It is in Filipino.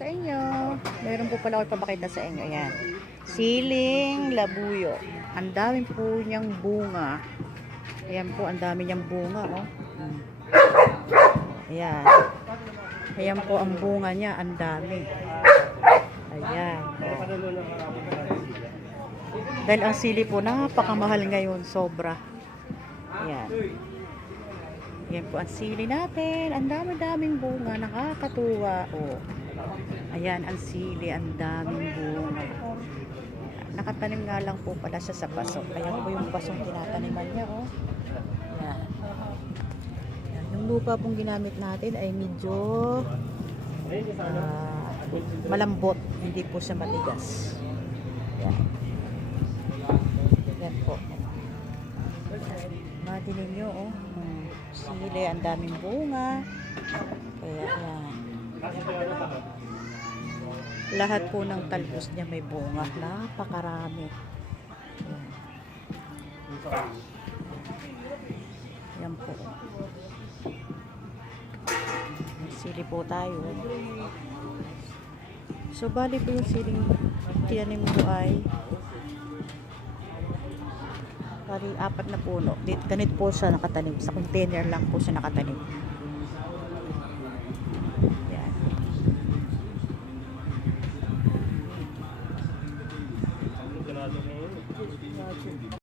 sa inyo. Meron po pala ako ipapakita sa inyo. Ayan. Siling labuyo. Ang dami po niyang bunga. Ayan po, ang dami niyang bunga. Oh. Ayan. Ayan po ang bunga niya. Ang dami. Ayan. Oh. Dahil ang sili po, napakamahal ngayon. Sobra. Ayan. Ayan po ang sili natin. Ang dami-daming bunga. Nakakatuwa. Oh. Ayan ang sili. Ang daming bunga. Nakatanim nga lang po pala siya sa paso. Ayan po yung pasong tinataniman niya. Oh. Ayan. Ayan. Yung lupa pong ginamit natin ay medyo malambot. Hindi po siya matigas. Ayan. Ayan po. Madinin nyo, oh. Sili, ang daming bunga. Kaya, ayan. Lahat po ng talbos niya may bunga. Napakarami. Ayan. Ayan po. May sili po tayo. So, bali po yung siling tinanim ko ay bali 4 na puno. Ganit po siya nakatanim. Sa container lang po siya nakatanim.